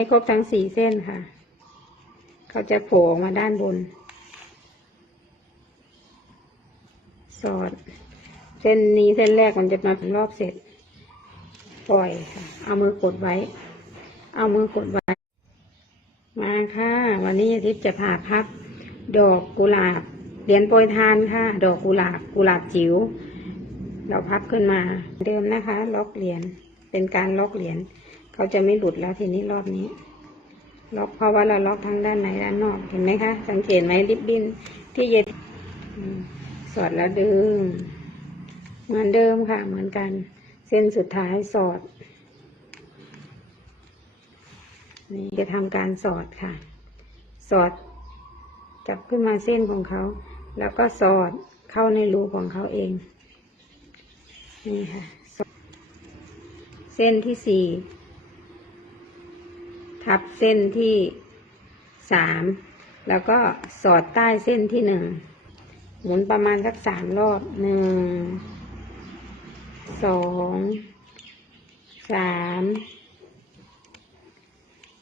ให้ครบทั้งสี่เส้นค่ะ เขาจะโผล่ออกมาด้านบน สอด เส้นนี้เส้นแรกมันจะมาเป็นรอบเสร็จ ปล่อยค่ะ เอามือกดไว้ เอามือกดไว้ มาค่ะ วันนี้อาทิตย์จะพาพับ ดอกกุหลาบ เหรียญโปรยทานค่ะ ดอกกุหลาบ กุหลาบจิ๋ว เราพับขึ้นมา เดิมนะคะ ล็อกเหรียญ เป็นการล็อกเหรียญ เขาจะไม่หลุดแล้วทีนี้รอบนี้ ล็อกเพราะว่าเราล็อกทั้งด้านในด้านนอก เห็นไหมคะ สังเกตไหมริบบิ้นที่เย็นสอดแล้วดึง เหมือนเดิมค่ะ เหมือนกัน เส้นสุดท้ายสอด นี่จะทำการสอดค่ะ สอด จับขึ้นมาเส้นของเขา แล้วก็สอดเข้าในรูของเขาเอง นี่ค่ะ เส้นที่สี่ ทับเส้นที่สามแล้วก็สอดใต้เส้นที่หนึ่งหมุนประมาณสักสามรอบหนึ่งสองสาม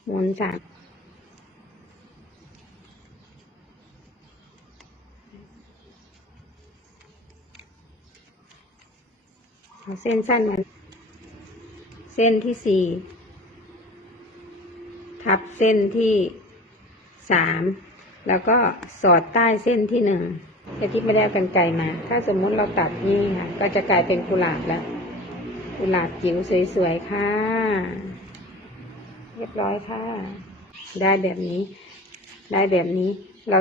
หมุนสามเส้นสั้นมันเส้นที่สี่ ทับเส้นที่สามแล้วก็สอดใต้เส้นที่หนึ่งจะที่ไม่ได้เอากันไกลมา ถ้าสมมุติเราตัดนี่ค่ะ ก็จะกลายเป็นกุหลาบแล้ว กุหลาบจิ๋วสวยๆค่ะ เรียบร้อยค่ะ ได้แบบนี้ ได้แบบนี้ เรา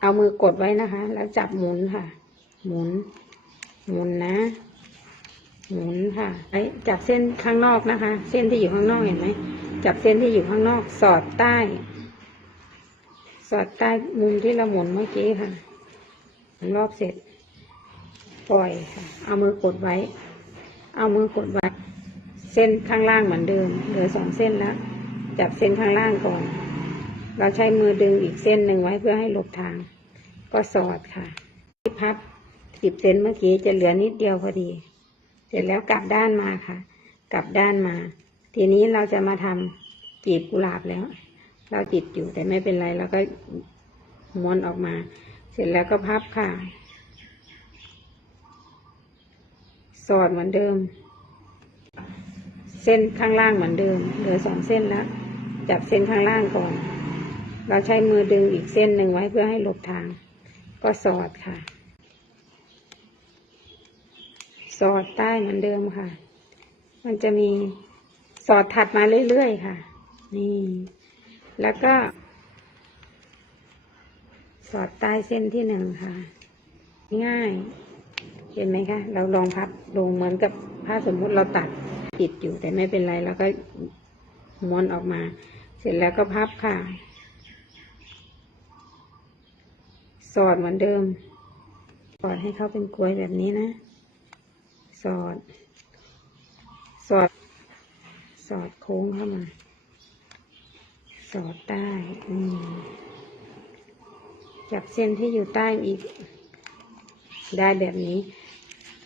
เอามือกดไว้นะคะ แล้วจับหมุนค่ะ หมุน หมุนนะ หมุนค่ะไอ้จับเส้นข้างนอกนะคะ เส้นที่อยู่ข้างนอกเห็นไหม จับเส้นที่อยู่ข้างนอกสอดใต้ สอดใต้มุมที่เราหมุนเมื่อกี้ค่ะรอบเสร็จ ปล่อยค่ะเอามือกดไว้ เอามือกดไว้ เส้นข้างล่างเหมือนเดิมเหลือสองเส้นแล้ว จับเส้นข้างล่างก่อน เราใช้มือดึงอีกเส้นหนึ่งไว้เพื่อให้หลบทาง ก็สอดค่ะที่พับสิบเซนเมื่อกี้จะเหลือนิดเดียวพอดี เสร็จแล้วกลับด้านมาค่ะ กลับด้านมา ทีนี้เราจะมาทำจีบกุหลาบแล้ว เราติดอยู่แต่ไม่เป็นไรเราก็ม้วนออกมา เสร็จแล้วก็พับค่ะ สอดเหมือนเดิม เส้นข้างล่างเหมือนเดิมเหลือสองเส้นแล้ว จับเส้นข้างล่างก่อน เราใช้มือดึงอีกเส้นหนึ่งไว้เพื่อให้หลบทาง ก็สอดค่ะ สอดใต้เหมือนเดิมค่ะ มันจะมี สอดถัดมาเรื่อยๆค่ะ นี่ แล้วก็ สอดใต้เส้นที่หนึ่งค่ะ ง่าย เห็นไหมคะ เราลองพับลงเหมือนกับถ้าสมมุติเราตัดติดอยู่แต่ไม่เป็นไรเราก็ม้วนออกมา เสร็จแล้วก็พับค่ะ สอดเหมือนเดิม สอดให้เขาเป็นกลวยแบบนี้นะ สอด สอดโค้งเข้ามา สอดใต้อืจับเส้นที่อยู่ใต้อีก ได้แบบนี้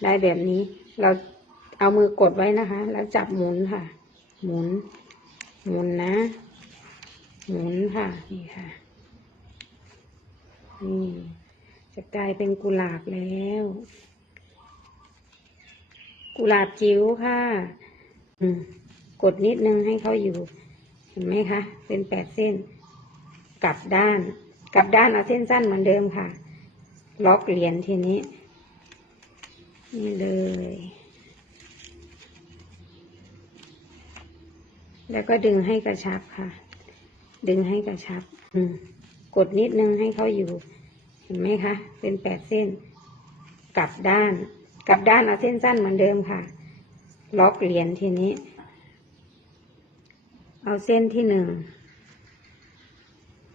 ได้แบบนี้ เราเอามือกดไว้นะคะ แล้วจับหมุนค่ะ หมุน หมุนนะ หมุนค่ะ นี่ค่ะนี่จะกลายเป็นกุหลาบแล้ว กุหลาบจิ๋วค่ะ อืม กดนิดนึงให้เขาอยู่ เห็นไหมคะ เป็นแปดเส้น กลับด้าน กลับด้านเอาเส้นสั้นเหมือนเดิมค่ะ ล็อกเหรียญทีนี้ นี่เลย แล้วก็ดึงให้กระชับค่ะ ดึงให้กระชับ อืม กดนิดนึงให้เขาอยู่ เห็นไหมคะ เป็นแปดเส้น กลับด้าน กลับด้านเอาเส้นสั้นเหมือนเดิมค่ะ ล็อกเหรียญทีนี้ เอาเส้นที่หนึ่ง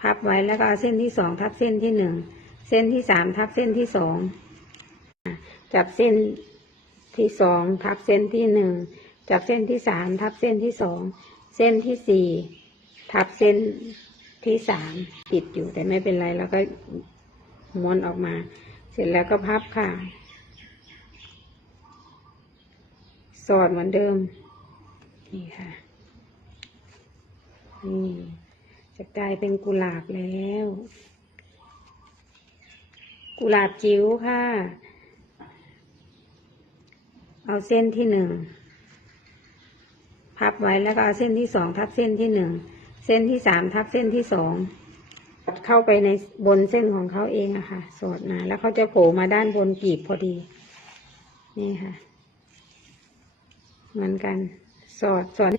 พับไว้แล้วก็เอาเส้นที่สองทับเส้นที่หนึ่งเส้นที่สามทับเส้นที่สองจับเส้นที่สองทับเส้นที่หนึ่งจับเส้นที่สามทับเส้นที่สองเส้นที่สี่ทับเส้นที่สามติดอยู่แต่ไม่เป็นไรเราก็ม้วนออกมา เสร็จแล้วก็พับค่ะ สอดเหมือนเดิมนี่ค่ะ นี่ จะกลายเป็นกุหลาบแล้ว กุหลาบจิ๋วค่ะ เอาเส้นที่หนึ่งพับไว้แล้วก็เอาเส้นที่สองทับเส้นที่หนึ่งเส้นที่สามทับเส้นที่สองเข้าไปในบนเส้นของเขาเองอะค่ะ สอดมาแล้วเขาจะโผล่มาด้านบนกีบพอดี นี่ค่ะ เหมือนกัน สอดสอด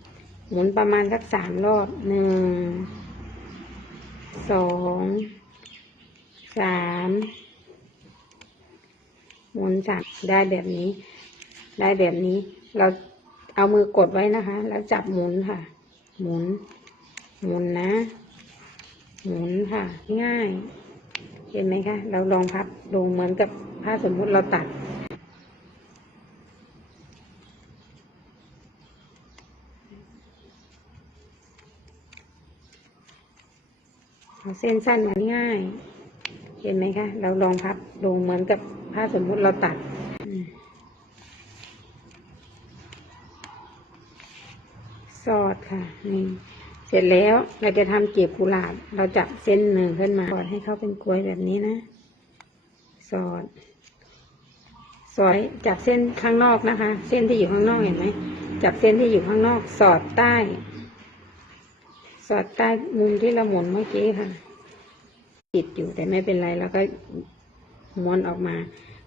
หมุนประมาณสักสามรอบหนึ่งสองสามหมุนสามได้แบบนี้ ได้แบบนี้ เราเอามือกดไว้นะคะ แล้วจับหมุนค่ะ หมุน หมุนนะ หมุนค่ะ ง่าย เห็นไหมคะ เราลองพับลงเหมือนกับถ้าสมมุติเราตัด เส้นสั้นมาง่าย เห็นไหมคะ เราลองพับลงเหมือนกับถ้าสมมุติเราตัดสอดค่ะนี่เสร็จแล้วเราจะทำเกีบกุหลาบ เราจับเส้นหนึ่งขึ้นมาสอดให้เขาเป็นกลวยแบบนี้นะ สอด สอดจับเส้นข้างนอกนะคะ เส้นที่อยู่ข้างนอกเห็นไหมจับเส้นที่อยู่ข้างนอก สอดใต้ อดใต้มุมที่เราหมุนเมื่อกี้ค่ะ ติดอยู่แต่ไม่เป็นไรแล้วก็ม้วนออกมา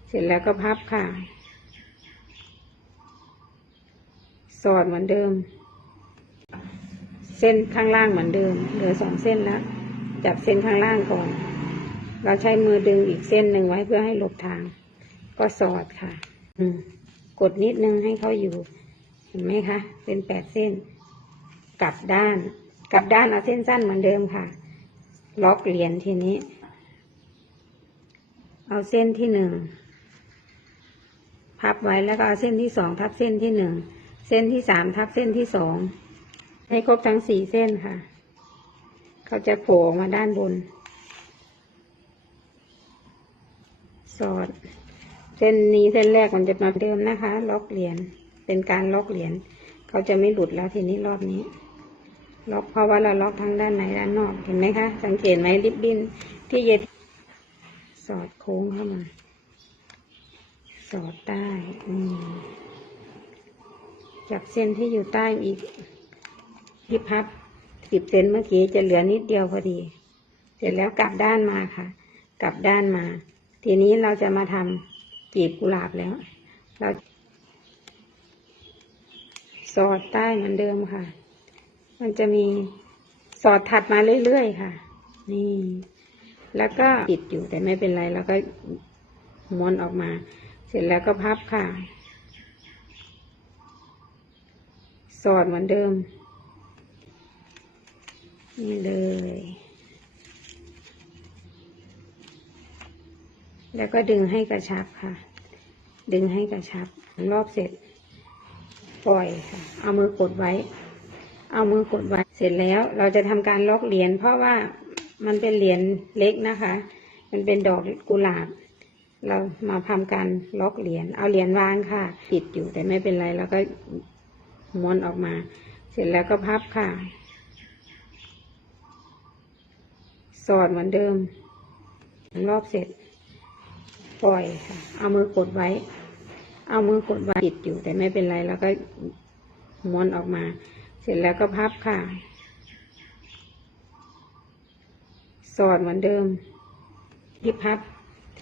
เสร็จแล้วก็พับค่ะ สอดเหมือนเดิม เส้นข้างล่างเหมือนเดิมเหลือสองเส้นแล้ว จับเส้นข้างล่างก่อน เราใช้มือดึงอีกเส้นหนึ่งไว้เพื่อให้หลบทาง ก็สอดค่ะ อืมกดนิดนึงให้เขาอยู่ เห็นไหมคะ เป็นแปดเส้น กลับด้าน กลับด้านเอาเส้นสั้นเหมือนเดิมค่ะ ล็อกเหรียญทีนี้ เอาเส้นที่หนึ่งพับไว้แล้วก็เอาเส้นที่สองทับเส้นที่หนึ่งเส้นที่สามทับเส้นที่สองให้ครบทั้งสี่เส้นค่ะ เขาจะโผล่มาด้านบน สอด เส้นนี้เส้นแรกมันจะมาเดิมนะคะ ล็อกเหรียญเป็นการล็อกเหรียญเขาจะไม่หลุดแล้วทีนี้รอบนี้ ล็อกเพราะว่าเราล็อกทั้งด้านในด้านนอกเห็นไหมคะ สังเกตไหมริบบิ้นที่เย็ดสอดโค้งเข้ามา สอดใต้อืจับเส้นที่อยู่ใต้อีกที่พับสิบเซนเมื่อกี้จะเหลือนิดเดียวพอดี เสร็จแล้วกลับด้านมาค่ะ กลับด้านมา ทีนี้เราจะมาทำจีบกุหลาบแล้ว เราสอดใต้เหมือนเดิมค่ะ มันจะมีสอดถัดมาเรื่อยๆค่ะ นี่ แล้วก็ติดอยู่แต่ไม่เป็นไร แล้วก็ม้วนออกมา เสร็จแล้วก็พับค่ะ สอดเหมือนเดิม นี่เลย แล้วก็ดึงให้กระชับค่ะ ดึงให้กระชับ รอบเสร็จ ปล่อยค่ะ เอามือกดไว้ เอามือกดไว้เสร็จแล้วเราจะทำการล็อกเหรียญเพราะว่ามันเป็นเหรียญเล็กนะคะ มันเป็นดอกกุหลาบ เรามาทำการล็อกเหรียญเอาเหรียญวางค่ะติดอยู่แต่ไม่เป็นไรแล้วก็ม้วนออกมา เสร็จแล้วก็พับค่ะ สอดเหมือนเดิมรอบเสร็จ ปล่อยค่ะ เอามือกดไว้ เอามือกดไว้ติดอยู่แต่ไม่เป็นไรแล้วก็ม้วนออกมา สร็จแล้วก็พับค่ะ สอดเหมือนเดิม ที่พับ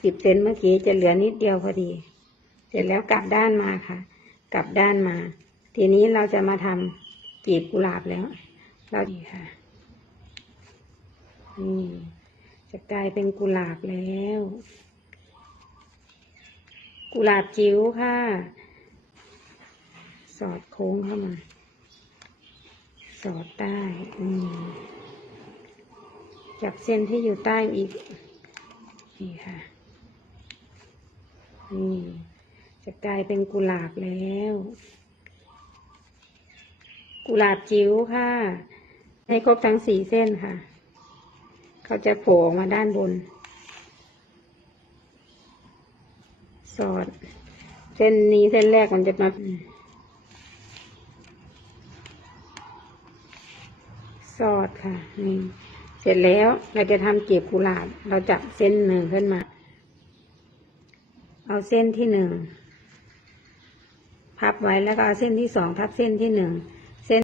สิบเซนเมื่อกี้จะเหลือนิดเดียวพอดี เสร็จแล้วกลับด้านมาค่ะ กลับด้านมา ทีนี้เราจะมาทำจีบกุหลาบแล้ว เราดีค่ะ นี่จะกลายเป็นกุหลาบแล้ว กุหลาบจิ๋วค่ะ สอดโค้งเข้ามา สอดใต้จับเส้นที่อยู่ใต้อีก นี่ค่ะ นี่จะกลายเป็นกุหลาบแล้ว กุหลาบจิ๋วค่ะ ให้ครบทั้งสี่เส้นค่ะ เขาจะโผล่ออกมาด้านบน สอด เส้นนี้เส้นแรกมันจะมา สอดค่ะนี่เสร็จแล้วเราจะทำเก็บกุหลาบ เราจับเส้นหนึ่งขึ้นมา เอาเส้นที่หนึ่งพับไว้แล้วก็เอาเส้นที่สองทับเส้นที่หนึ่ง